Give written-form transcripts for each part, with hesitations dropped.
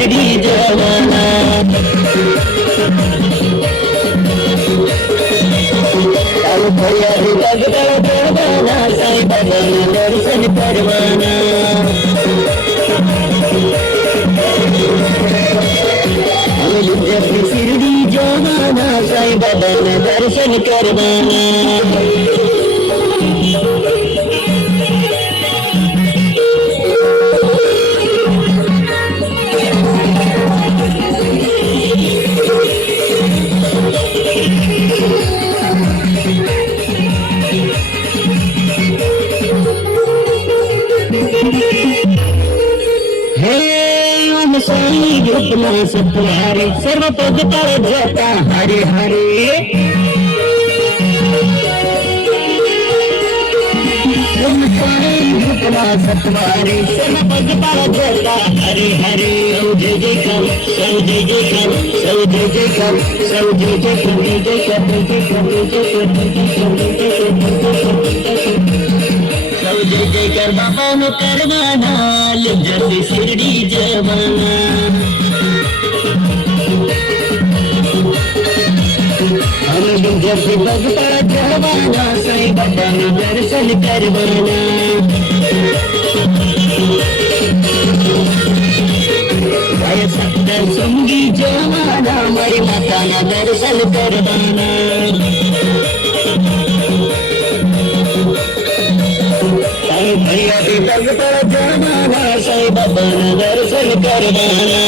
शिर्डी जवाना फरियादी भगतळ परवाना साईबाबांना दर्शन करवाना शिर्डी जवाना साईबाबांना दर्शन करवाना साई गोपला सत्वारे सर्व पद पर जाता हरे हरे साई गोपला सत्वारे सर्व पद पर जाता हरे हरे जय जय कर सब जय जय कर सब जय जय कर सब जय जय कर जय जय कर जय जय कर बाबा नो करवाना जब शिरडी जवाना हम जब भगता जवाना साईं बाबा ने दर्शन करवाना सत्तर संगी जवाना हमारी माता ने दर्शन करवाना फरियादी भगतळ जवाना साईं बाबांना दर्शन करवाना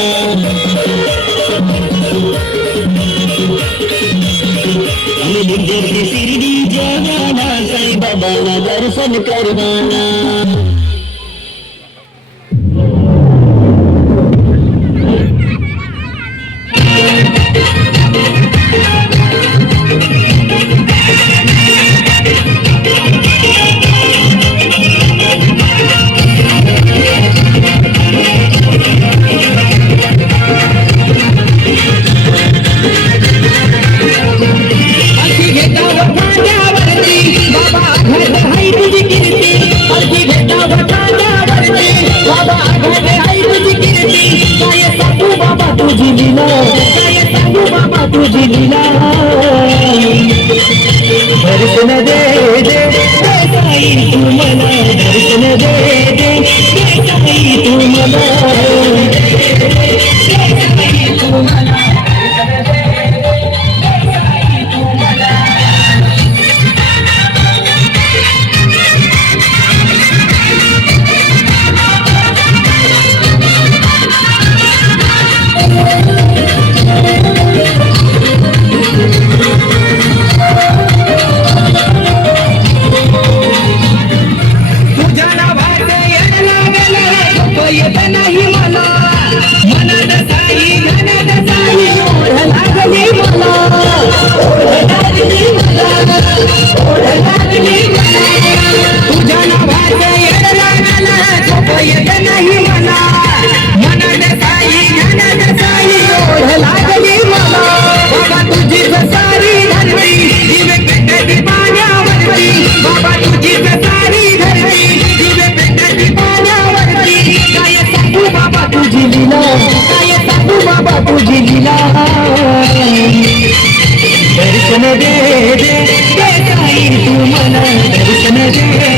शिर्डी जवाना साईं बाबांना दर्शन करवाना तुझी लीला काय सांगू बाबा तुझी लीला दर्शन दे दे साई तू मला दर्शन दे दे साई तू मला तुझी लीला दर्शन दे दे साई तू मला दर्शन दे